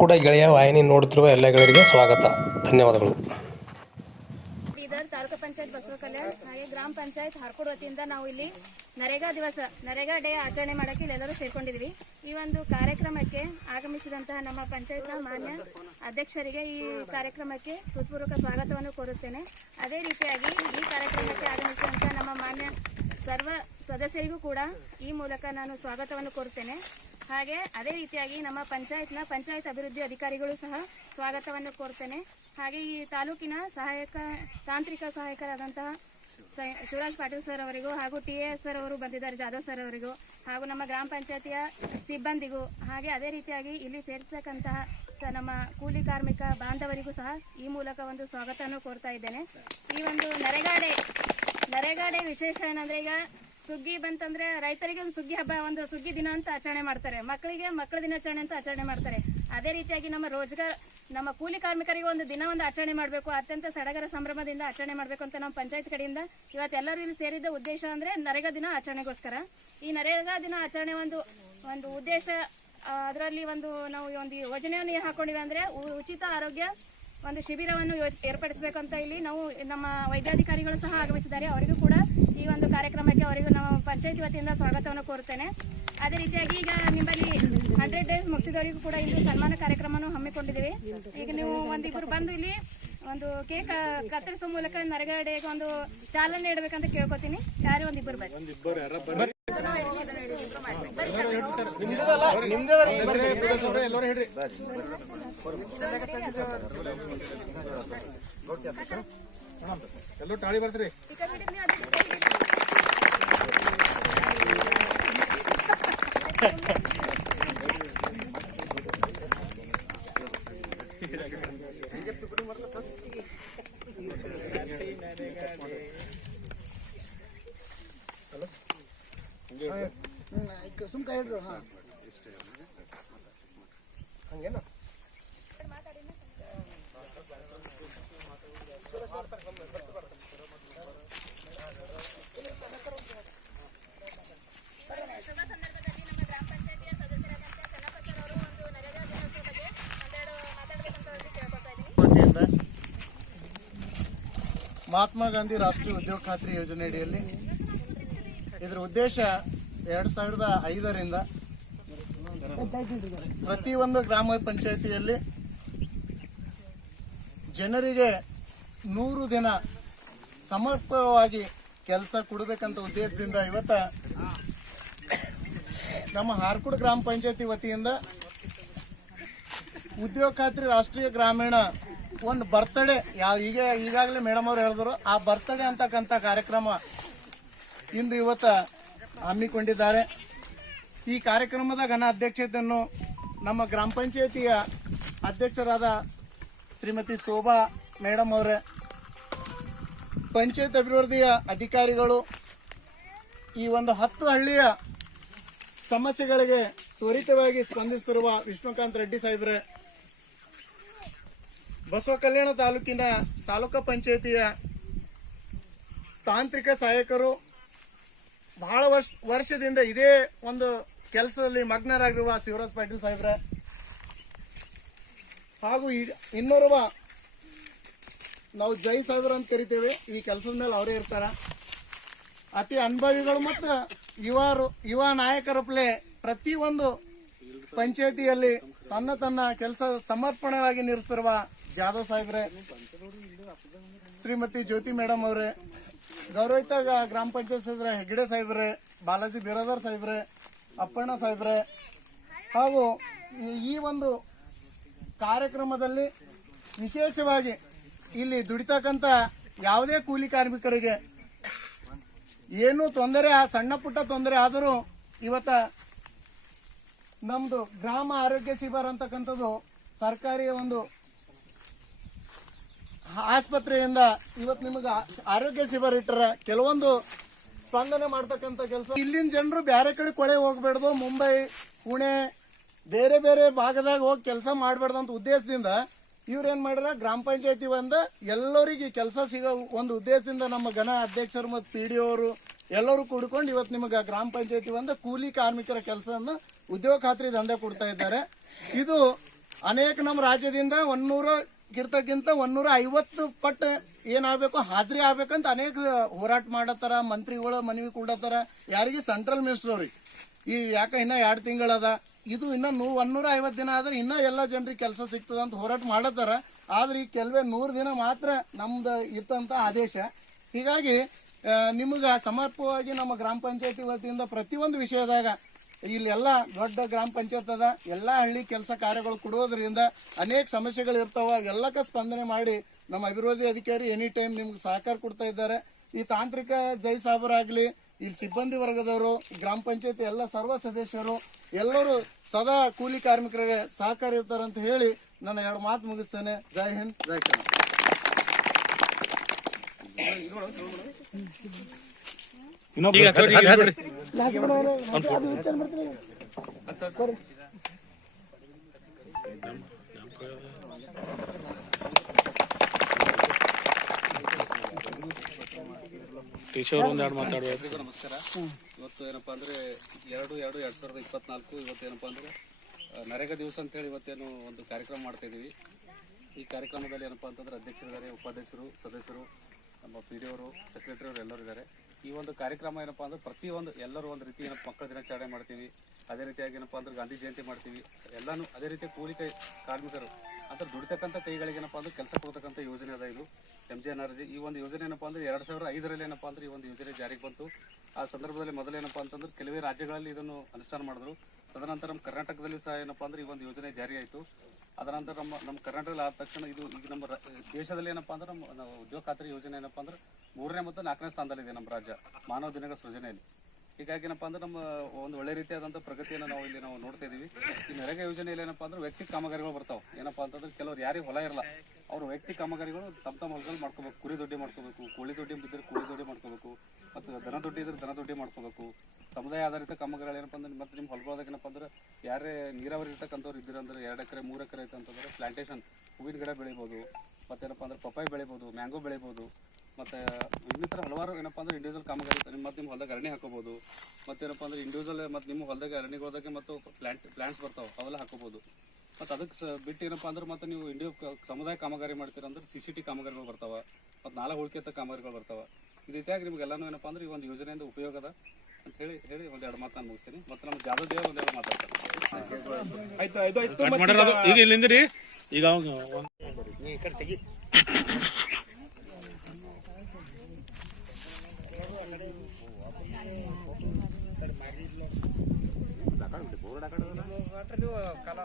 ಕೂಡ ಗೆಳೆಯ ವಾಹಿನಿ ನೋಡುತ್ತಿರುವ ಎಲ್ಲ ಗೆಳೆಯರಿಗೆ ಸ್ವಾಗತ. ಧನ್ಯವಾದಗಳು. ಬೀದರ್ ತಾಲೂಕು ಪಂಚಾಯತ್ ಬಸವ ಕಲ್ಯಾಣ್, ಹಾಗೆ ಗ್ರಾಮ ಪಂಚಾಯತ್ ಹಾರ್ಕುಡ ವತಿಯಿಂದ ನಾವು ಇಲ್ಲಿ ನರೇಗಾ ದಿವಸ, ನರೇಗಾ ಡೇ ಆಚರಣೆ ಮಾಡಕ್ಕೆ ಇಲ್ಲೆಲ್ಲರೂ ಸೇರ್ಕೊಂಡಿದ್ವಿ. ಈ ಒಂದು ಕಾರ್ಯಕ್ರಮಕ್ಕೆ ಆಗಮಿಸಿದಂತಹ ನಮ್ಮ ಪಂಚಾಯತ್ನ ಮಾನ್ಯ ಅಧ್ಯಕ್ಷರಿಗೆ ಈ ಕಾರ್ಯಕ್ರಮಕ್ಕೆ ಹೃತ್ಪೂರ್ವಕ ಸ್ವಾಗತವನ್ನು ಕೋರುತ್ತೇನೆ. ಅದೇ ರೀತಿಯಾಗಿ ಈ ಕಾರ್ಯಕ್ರಮಕ್ಕೆ ಆಗಮಿಸಿದಂತಹ ನಮ್ಮ ಮಾನ್ಯ ಸರ್ವ ಸದಸ್ಯರಿಗೂ ಕೂಡ ಈ ಮೂಲಕ ನಾನು ಸ್ವಾಗತವನ್ನು ಕೋರುತ್ತೇನೆ. ಹಾಗೆ ಅದೇ ರೀತಿಯಾಗಿ ನಮ್ಮ ಪಂಚಾಯತ್ನ ಪಂಚಾಯತ್ ಅಭಿವೃದ್ಧಿ ಅಧಿಕಾರಿಗಳು ಸಹ ಸ್ವಾಗತವನ್ನು ಕೋರ್ತೇನೆ. ಹಾಗೆ ಈ ತಾಲೂಕಿನ ಸಹಾಯಕ, ತಾಂತ್ರಿಕ ಸಹಾಯಕರಾದಂತಹ ಶಿವರಾಜ್ ಪಾಟೀಲ್ ಸರ್ ಅವರಿಗೂ ಹಾಗೂ ಟಿ ಎಸ್ ಸರ್ ಅವರು ಬಂದಿದ್ದಾರೆ, ಜಾಧವ್ ಸರ್ ಅವರಿಗೂ ಹಾಗೂ ನಮ್ಮ ಗ್ರಾಮ ಪಂಚಾಯತಿಯ ಸಿಬ್ಬಂದಿಗೂ ಹಾಗೆ ಅದೇ ರೀತಿಯಾಗಿ ಇಲ್ಲಿ ಸೇರ್ತಕ್ಕಂತಹ ಸ, ನಮ್ಮ ಕೂಲಿ ಕಾರ್ಮಿಕ ಬಾಂಧವರಿಗೂ ಸಹ ಈ ಮೂಲಕ ಒಂದು ಸ್ವಾಗತವನ್ನು ಕೋರ್ತಾ ಇದ್ದೇನೆ. ಈ ಒಂದು ನರೆಗಾಡೆ, ನರೇಗಾಡೆ ವಿಶೇಷ ಏನಂದ್ರೆ ಈಗ ಸುಗ್ಗಿ ಬಂತಂದ್ರೆ ರೈತರಿಗೆ ಒಂದು ಸುಗ್ಗಿ ಹಬ್ಬ, ಒಂದು ಸುಗ್ಗಿ ದಿನ ಅಂತ ಆಚರಣೆ ಮಾಡ್ತಾರೆ. ಮಕ್ಕಳಿಗೆ ಮಕ್ಕಳ ದಿನಾಚರಣೆ ಅಂತ ಆಚರಣೆ ಮಾಡ್ತಾರೆ. ಅದೇ ರೀತಿಯಾಗಿ ನಮ್ಮ ರೋಜ್ಗಾರ್, ನಮ್ಮ ಕೂಲಿ ಕಾರ್ಮಿಕರಿಗೆ ಒಂದು ದಿನ ಒಂದು ಆಚರಣೆ ಮಾಡಬೇಕು, ಅತ್ಯಂತ ಸಡಗರ ಸಂಭ್ರಮದಿಂದ ಆಚರಣೆ ಮಾಡಬೇಕು ಅಂತ ನಮ್ಮ ಪಂಚಾಯತ್ ಕಡೆಯಿಂದ ಇವತ್ತು ಎಲ್ಲರೂ ಸೇರಿದ್ದ ಉದ್ದೇಶ ಅಂದರೆ ನರೇಗಾ ದಿನ ಆಚರಣೆಗೋಸ್ಕರ. ಈ ನರೇಗಾ ದಿನ ಆಚರಣೆ ಒಂದು ಒಂದು ಉದ್ದೇಶ ಅದರಲ್ಲಿ ಒಂದು ನಾವು ಒಂದು ಯೋಜನೆಯನ್ನು ಹಾಕೊಂಡಿವೆ ಅಂದರೆ ಉಚಿತ ಆರೋಗ್ಯ ಒಂದು ಶಿಬಿರವನ್ನು ಏರ್ಪಡಿಸಬೇಕಂತ ಇಲ್ಲಿ ನಾವು ನಮ್ಮ ವೈದ್ಯಾಧಿಕಾರಿಗಳು ಸಹ ಆಗಮಿಸಿದ್ದಾರೆ. ಅವರಿಗೂ ಕೂಡ ಈ ಒಂದು ಕಾರ್ಯಕ್ರಮಕ್ಕೆ ಅವರಿಗೂ ನಮ್ಮ ಪಂಚಾಯತ್ ವತಿಯಿಂದ ಸ್ವಾಗತವನ್ನು ಕೋರುತ್ತೇನೆ. ಅದೇ ರೀತಿಯಾಗಿ ಈಗ ನಿಮ್ಮಲ್ಲಿ ಹಂಡ್ರೆಡ್ ಡೇಸ್ ಮುಗಿಸಿದವರಿಗೂ ಕೂಡ ಇಲ್ಲಿ ಸನ್ಮಾನ ಕಾರ್ಯಕ್ರಮವನ್ನು ಹಮ್ಮಿಕೊಂಡಿದ್ದೀವಿ. ಈಗ ನೀವು ಒಂದಿಬ್ಬರು ಬಂದು ಇಲ್ಲಿ ಒಂದು ಕೇಕ್, ಕತ್ತರಿಸುವ ಮೂಲಕ ನರಗಡೆಗೆ ಒಂದು ಚಾಲನೆ ನೀಡಬೇಕಂತ ಕೇಳ್ಕೊತೀನಿ. ಯಾರೇ ಒಂದಿಬ್ಬರು ಬನ್ನಿ ಎಲ್ಲರೂ ಟಾಳಿ ಬರ್ತೀರಿ ಈ ಕಡೆ ಬಿಡಿ, ನೀವು ಅದೇ ಕಡೆ ಬಿಡಿ. ಶುಭ ಸಂದರ್ಭದಲ್ಲಿ ನಮ್ಮ ಗ್ರಾಮ ಪಂಚಾಯತಿಯ ಸದಸ್ಯರಾದಂತಹ ಚನ್ನಪತಿ ಅವರು ಒಂದು ನರೇಗಾ ದಿನೋತ್ಸವ ಬಗ್ಗೆ ಒಂದೆರಡು ಮಾತಾಡಬೇಕಂತ ಅವ್ರಿಗೆ ಕೇಳ್ಕೊತಾ ಇದ್ದೀನಿ ಮಹಾತ್ಮ ಗಾಂಧಿ ರಾಷ್ಟ್ರೀಯ ಉದ್ಯೋಗ ಖಾತ್ರಿ ಯೋಜನೆ ಅಡಿಯಲ್ಲಿ ಇದರ ಉದ್ದೇಶ ಎರಡು ಸಾವಿರದ ಐದರಿಂದ ಪ್ರತಿಯೊಂದು ಗ್ರಾಮ ಪಂಚಾಯಿತಿಯಲ್ಲಿ ಜನರಿಗೆ ನೂರು ದಿನ ಸಮರ್ಪಕವಾಗಿ ಕೆಲಸ ಕೊಡಬೇಕಂತ ಉದ್ದೇಶದಿಂದ ಇವತ್ತ ನಮ್ಮ ಹಾರ್ಕುಡ್ ಗ್ರಾಮ ಪಂಚಾಯತಿ ವತಿಯಿಂದ ಉದ್ಯೋಗ ಖಾತ್ರಿ ರಾಷ್ಟ್ರೀಯ ಗ್ರಾಮೀಣ ಒಂದು ಬರ್ತಡೇ ಯಾವ ಈಗ ಈಗಾಗಲೇ ಮೇಡಮ್ ಅವರು ಹೇಳಿದ್ರು, ಆ ಬರ್ತಡೇ ಅಂತಕ್ಕಂಥ ಕಾರ್ಯಕ್ರಮ ಇಂದು ಇವತ್ತ ಹಮ್ಮಿಕೊಂಡಿದ್ದಾರೆ. ಈ ಕಾರ್ಯಕ್ರಮದ ಘನ ಅಧ್ಯಕ್ಷತೆಯನ್ನು ನಮ್ಮ ಗ್ರಾಮ ಪಂಚಾಯತಿಯ ಅಧ್ಯಕ್ಷರಾದ ಶ್ರೀಮತಿ ಶೋಭಾ ಮೇಡಮ್ ಅವರೇ, ಪಂಚಾಯತ್ ಅಭಿವೃದ್ಧಿಯ ಅಧಿಕಾರಿಗಳು ಈ ಒಂದು ಹತ್ತು ಹಳ್ಳಿಯ ಸಮಸ್ಯೆಗಳಿಗೆ ತ್ವರಿತವಾಗಿ ಸ್ಪಂದಿಸುತ್ತಿರುವ ವಿಷ್ಣುಕಾಂತ್ ರೆಡ್ಡಿ ಸಾಹೇಬ್ರೆ, ಬಸವ ಕಲ್ಯಾಣ ತಾಲೂಕಿನ ತಾಲೂಕು ಪಂಚಾಯತಿಯ ತಾಂತ್ರಿಕ ಸಹಾಯಕರು ಬಹಳ ವರ್ಷ ವರ್ಷದಿಂದ ಇದೇ ಒಂದು ಕೆಲಸದಲ್ಲಿ ಮಗ್ನರಾಗಿರುವ ಶಿವರಾಜ್ ಪಾಟೀಲ್ ಸಾಹೇಬ್ರೆ, ಹಾಗೂ ಇನ್ನೋರ್ವ ನಾವು ಜೈ ಸಾಹೇಬ್ರ ಅಂತ ಕರಿತೇವೆ. ಈ ಕೆಲಸದ ಮೇಲೆ ಅವರೇ ಇರ್ತಾರ. ಅತಿ ಅನುಭವಿಗಳು ಮತ್ತು ಯುವರು, ಯುವ ನಾಯಕರಪ್ಲೆ ಪ್ರತಿಯೊಂದು ಪಂಚಾಯತಿಯಲ್ಲಿ ತನ್ನ ತನ್ನ ಕೆಲಸ ಸಮರ್ಪಣೆಯಾಗಿ ನಿಲ್ಲಿಸಿರುವ ಜಾಧವ್ ಸಾಹೇಬ್ರೆ, ಶ್ರೀಮತಿ ಜ್ಯೋತಿ ಮೇಡಮ್ ಅವರೇ, ಗೌರವಿತ ಗ್ರಾಮ ಪಂಚಾಯತ್ ಸದಸ್ಯರ ಹೆಗ್ಡೆ ಸಾಹೇಬ್ರೆ, ಬಾಲಾಜಿ ಬಿರಾದರ್ ಸಾಹೇಬ್ರೆ ಅಪ್ಪಣ್ಣ ಸಾಹೇಬ್ರೆ, ಹಾಗೂ ಈ- ಒಂದು ಕಾರ್ಯಕ್ರಮದಲ್ಲಿ ವಿಶೇಷವಾಗಿ ಇಲ್ಲಿ ದುಡಿತಕ್ಕಂಥ ಯಾವುದೇ ಕೂಲಿ ಕಾರ್ಮಿಕರಿಗೆ ಏನು ತೊಂದರೆ ಆ- ಸಣ್ಣ ಪುಟ್ಟ ತೊಂದರೆ ಆದರೂ ಇವತ್ತ ನಮ್ದು ಗ್ರಾಮ ಆರೋಗ್ಯ ಶಿಬಿರ ಅಂತಕ್ಕಂಥದ್ದು ಸರ್ಕಾರಿ ಒಂದು ಆಸ್ಪತ್ರೆಯಿಂದ ಇವತ್ತು ನಿಮಗೆ ಆರೋಗ್ಯ ಶಿಬಿರ ಇಟ್ಟರೆ ಕೆಲವೊಂದು ಸ್ಪಂದನೆ ಮಾಡ್ತಕ್ಕಂಥ ಕೆಲಸ. ಇಲ್ಲಿನ ಜನರು ಬೇರೆ ಕಡೆ ಕೊಳೆ ಹೋಗ್ಬೇಡ್ದು, ಮುಂಬೈ, ಪುಣೆ, ಬೇರೆ ಬೇರೆ ಭಾಗದಾಗ ಹೋಗಿ ಕೆಲಸ ಮಾಡಬೇಡ್ದು ಅಂತ ಉದ್ದೇಶದಿಂದ ಇವ್ರು ಏನ್ ಮಾಡ್ಯಾರ? ಗ್ರಾಮ ಪಂಚಾಯತಿ ಒಂದ, ಎಲ್ಲರಿಗೆ ಕೆಲಸ ಸಿಗೋ ಒಂದು ಉದ್ದೇಶದಿಂದ ನಮ್ಮ ಘನ ಅಧ್ಯಕ್ಷರು ಮತ್ತು ಪಿ ಡಿ ಅವರು ಎಲ್ಲರೂ ಕೂಡ್ಕೊಂಡು ಇವತ್ತು ನಿಮಗೆ ಗ್ರಾಮ ಪಂಚಾಯತಿ ಒಂದು ಕೂಲಿ ಕಾರ್ಮಿಕರ ಕೆಲಸವನ್ನು ಉದ್ಯೋಗ ಖಾತ್ರಿ ದಂಧೆ ಕೊಡ್ತಾ ಇದ್ದಾರೆ. ಇದು ಅನೇಕ ನಮ್ಮ ರಾಜ್ಯದಿಂದ ಒಂದೂರ ಗಿರ್ತಕ್ಕಿಂತ ಒಂದೂರ ಐವತ್ತು ಪಟ್ಟು ಏನಾಗಬೇಕು, ಹಾಜರಿ ಆಗ್ಬೇಕಂತ ಅನೇಕ ಹೋರಾಟ ಮಾಡತ್ತಾರ, ಮಂತ್ರಿಗಳು ಮನವಿ ಕೊಡತ್ತಾರ. ಯಾರಿಗೆ ಸೆಂಟ್ರಲ್ ಮಿನಿಸ್ಟರ್ ಅವ್ರಿಗೆ. ಈ ಯಾಕೆ ಇನ್ನ ಎರಡು ತಿಂಗಳದ? ಇದು ಇನ್ನ ನೂ, ಒಂದೂರ ಐವತ್ತು ದಿನ ಆದ್ರೆ ಇನ್ನ ಎಲ್ಲ ಜನರಿಗೆ ಕೆಲಸ ಸಿಗ್ತದ ಅಂತ ಹೋರಾಟ ಮಾಡತ್ತಾರ. ಆದ್ರೆ ಈ ಕೆಲವೇ ನೂರು ದಿನ ಮಾತ್ರ ನಮ್ದು ಇರ್ತಂತ ಆದೇಶ. ಹೀಗಾಗಿ ನಿಮಗೆ ಸಮರ್ಪವಾಗಿ ನಮ್ಮ ಗ್ರಾಮ ಪಂಚಾಯತಿ ವತಿಯಿಂದ ಪ್ರತಿಯೊಂದು ವಿಷಯದಾಗ ಇಲ್ಲೆಲ್ಲ ದೊಡ್ಡ ಗ್ರಾಮ ಪಂಚಾಯತ್ ಅದ. ಎಲ್ಲಾ ಹಳ್ಳಿ ಕೆಲಸ ಕಾರ್ಯಗಳು ಕೊಡೋದ್ರಿಂದ ಅನೇಕ ಸಮಸ್ಯೆಗಳು ಇರ್ತಾವ. ಎಲ್ಲಕ್ಕ ಸ್ಪಂದನೆ ಮಾಡಿ ನಮ್ಮ ಅಭಿವೃದ್ಧಿ ಅಧಿಕಾರಿ ಎನಿ ಟೈಮ್ ನಿಮ್ಗೆ ಸಹಕಾರ ಕೊಡ್ತಾ ಇದ್ದಾರೆ. ಈ ತಾಂತ್ರಿಕ ಜೈ ಸಾಬರಾಗ್ಲಿ ಇಲ್ಲಿ ಸಿಬ್ಬಂದಿ ವರ್ಗದವರು, ಗ್ರಾಮ ಪಂಚಾಯತ್ ಎಲ್ಲ ಸರ್ವ ಸದಸ್ಯರು, ಎಲ್ಲರೂ ಸದಾ ಕೂಲಿ ಕಾರ್ಮಿಕರಿಗೆ ಸಹಕಾರ ಇರ್ತಾರೆ ಅಂತ ಹೇಳಿ ನನ್ನ ಎರಡು ಮಾತು ಮುಗಿಸ್ತೇನೆ. ಜೈ ಹಿಂದ್, ಜೈ ಕರ್ನಾಟಕ ಕಿಶೋರ್ ಒಂದೆರಡು ಮಾತಾಡ್ಬೇಕು. ಎಲ್ರಿಗೂ ನಮಸ್ಕಾರ. ಇವತ್ತು ಏನಪ್ಪಾ ಅಂದ್ರೆ ಎರಡು ಎರಡು ಎರಡ್ ಸಾವಿರದ ಇಪ್ಪತ್ನಾಲ್ಕು ಇವತ್ತು ಏನಪ್ಪಾ ಅಂದ್ರೆ ನರೇಗಾ ದಿವಸ ಅಂತೇಳಿ ಇವತ್ತೇನು ಒಂದು ಕಾರ್ಯಕ್ರಮ ಮಾಡ್ತಾ ಇದೀವಿ ಈ ಕಾರ್ಯಕ್ರಮದಲ್ಲಿ ಏನಪ್ಪಾ ಅಂತಂದ್ರೆ ಅಧ್ಯಕ್ಷರಿದ್ದಾರೆ ಉಪಾಧ್ಯಕ್ಷರು ಸದಸ್ಯರು ನಮ್ಮ ಪಿ ಡಿ ಅವರು ಸೆಕ್ರೆಟರಿ ಅವರು ಎಲ್ಲರೂ ಇದ್ದಾರೆ. ಈ ಒಂದು ಕಾರ್ಯಕ್ರಮ ಏನಪ್ಪಾ ಅಂದ್ರೆ ಪ್ರತಿಯೊಂದು ಎಲ್ಲರೂ ಒಂದು ರೀತಿ ಏನಪ್ಪ ಮಕ್ಕಳ ದಿನಾಚರಣೆ ಮಾಡ್ತೀವಿ. ಅದೇ ರೀತಿಯಾಗಿ ಏನಪ್ಪಾ ಅಂದ್ರೆ ಗಾಂಧಿ ಜಯಂತಿ ಮಾಡ್ತೀವಿ. ಎಲ್ಲಾನು ಅದೇ ರೀತಿ ಕೂಲಿ ಕೈ ಕಾರ್ಮಿಕರು. ಅಂದ್ರೆ ದುಡಿತಕ್ಕಂಥ ಕೈಗಳಿಗೆ ಏನಪ್ಪಾ ಅಂದ್ರೆ ಕೆಲಸ ಕೊಡ್ತಕ್ಕಂಥ ಯೋಜನೆ ಅದ ಇದು. ಎಂ ಜಿ ಎನರ್ಜಿ ಈ ಒಂದು ಯೋಜನೆ ಏನಪ್ಪಾ ಅಂದ್ರೆ ಎರಡು ಸಾವಿರದ ಐದರಲ್ಲಿ ಏನಪ್ಪಾ ಅಂದ್ರೆ ಈ ಒಂದು ಯೋಜನೆ ಜಾರಿಗೆ ಬಂತು. ಆ ಸಂದರ್ಭದಲ್ಲಿ ಮೊದಲೇನಪ್ಪಾ ಅಂತಂದ್ರೆ ಕೆಲವೇ ರಾಜ್ಯಗಳಲ್ಲಿ ಇದನ್ನು ಅನುಷ್ಠಾನ ಮಾಡಿದ್ರು. ತದನಂತರ ನಮ್ಮ ಕರ್ನಾಟಕದಲ್ಲಿ ಸಹ ಏನಪ್ಪಾ ಅಂದ್ರೆ ಈ ಒಂದು ಯೋಜನೆ ಜಾರಿ ಆಯಿತು. ಅದರ ನಂತರ ನಮ್ಮ ನಮ್ಮ ಕರ್ನಾಟಕದಲ್ಲಿ ಆದ ತಕ್ಷಣ ಇದು ಈಗ ನಮ್ಮ ದೇಶದಲ್ಲಿ ಏನಪ್ಪಾ ಅಂದ್ರೆ ನಮ್ಮ ಉದ್ಯೋಗ ಖಾತ್ರಿ ಯೋಜನೆ ಏನಪ್ಪಾ ಅಂದ್ರೆ ಮೂರನೇ ಮತ್ತು ನಾಲ್ಕನೇ ಸ್ಥಾನದಲ್ಲಿದೆ ನಮ್ಮ ರಾಜ್ಯ. ಮಾನವ ದಿನಗಳ ಸೃಜನೆಯಲ್ಲಿ. ಹೀಗಾಗಿ ಏನಪ್ಪ ಅಂದ್ರೆ ನಮ್ಮ ಒಂದು ಒಳ್ಳೆ ರೀತಿಯಾದಂಥ ಪ್ರಗತಿಯನ್ನು ನಾವು ಇಲ್ಲಿ ನಾವು ನೋಡ್ತಾ ಇದ್ದೀವಿ ಈ ನರೇಗಾ ಯೋಜನೆಯಲ್ಲಿ ಏನಪ್ಪಾ ಅಂದ್ರೆ ವ್ಯಕ್ತಿ ಕಾಮಗಾರಿಗಳು ಬರ್ತಾವೆ. ಏನಪ್ಪಾ ಅಂತಂದ್ರೆ ಕೆಲವ್ರು ಯಾರಿಗೆ ಹೊಲ ಇರಲ್ಲ. ಅವ್ರ ವ್ಯಕ್ತಿ ಕಾಮಗಾರಿಗಳು ತಮ್ಮ ತಮ್ಮ ಹೊಲದಲ್ಲಿ ಮಾಡ್ಕೋಬೇಕು. ಕುರಿ ದೊಡ್ಡಿ ಮಾಡ್ಕೋಬೇಕು, ಕೋಳಿ ದೊಡ್ಡಿ ಬಿದ್ದರೆ ಕೋಳಿ ದೊಡ್ಡಿ ಮಾಡ್ಕೋಬೇಕು, ಮತ್ತು ದನ ದೊಡ್ಡಿ ಇದ್ರೆ ದನ ದೊಡ್ಡಿ ಮಾಡ್ಕೋಬೇಕು. ಸಮುದಾಯ ಆಧಾರಿತ ಕಾಮಗಾರಿಗಳು ಏನಪ್ಪ ಅಂದ್ರೆ ಮತ್ತೆ ನಿಮ್ಮ ಹೊಲಗಳದಾಗ ಏನಪ್ಪ ಅಂದ್ರೆ ಯಾರೇ ನೀರಾವರಿ ಇರ್ತಕ್ಕಂಥವ್ರು ಇದ್ದೀರಂದ್ರೆ ಎರಡು ಎಕರೆ, ಮೂರು ಎಕರೆ ಐತೆ ಅಂತಂದ್ರೆ ಪ್ಲಾಂಟೇಶನ್ ಹೂವಿನ ಗಿಡ ಬೆಳಿಬೋದು, ಮತ್ತೇನಪ್ಪ ಅಂದ್ರೆ ಪಪ್ಪಾಯಿ ಬೆಳಿಬೋದು ಮ್ಯಾಂಗೋ ಬೆಳಿಬೋದು. ಮತ್ತೆ ಇನ್ನಿತರ ಹಲವಾರು ಏನಪ್ಪ ಅಂದ್ರೆ ಇಂಡಿವಿಜುವಲ್ ಕಾಮಗಾರಿ ನಿಮ್ಮ ಮತ್ತೆ ನಿಮ್ಮ ಹೊಲದಾಗ ಅರಣ್ಯ ಹಾಕೋಬಹುದು ಮತ್ತೇನಪ್ಪ ಅಂದ್ರೆ ಇಂಡಿವಿಜುವಲ್ ಮತ್ತೆ ನಿಮ್ಮ ಹೊಲದಾಗ ಅರಣಿಗೆ ಹೋದಾಗ ಮತ್ತು ಪ್ಲಾಂಟ್ ಪ್ಲಾಂಟ್ಸ್ ಬರ್ತಾವೆ ಅವೆಲ್ಲ ಹಾಕೋಬಹುದು ಮತ್ತು ಅದಕ್ಕೆ ಸ ಬಿಟ್ಟು ಏನಪ್ಪ ಅಂದ್ರೆ ಮತ್ತೆ ನೀವು ಇಂಡಿಯೋ ಸಮುದಾಯ ಕಾಮಗಾರಿ ಮಾಡ್ತೀರ ಅಂದ್ರೆ ಸಿ ಸಿ ಟಿ ಕಾಮಗಾರಿಗಳು ಬರ್ತಾವ ಮತ್ತು ನಾಲ ಉಳ್ಕೆತ ಕಾಮಗಾರಿಗಳು ಬರ್ತಾವ. ಈ ರೀತಿಯಾಗಿ ನಿಮ್ಗೆಲ್ಲಾನು ಏನಪ್ಪ ಅಂದ್ರೆ ಈ ಒಂದು ಯೋಜನೆಯಿಂದ ಉಪಯೋಗ ಅದ ಅಂತ ಹೇಳಿ ಹೇಳಿ ಒಂದೆರಡು ಮಾತು ನಾನು ಮುಗಿಸ್ತೀನಿ. ಮತ್ತೆ ನಮ್ಮ ಜಾದವ್ ದೇವ್ ಒಂದೆರಡು ಮಾತಾಡ್ತಾರೆ. ಆಯ್ತು ಮಾಡಿರೋದು ಈಗ ಇಲ್ಲಿಂದ್ರಿ? ಈಗ ಕಲಾ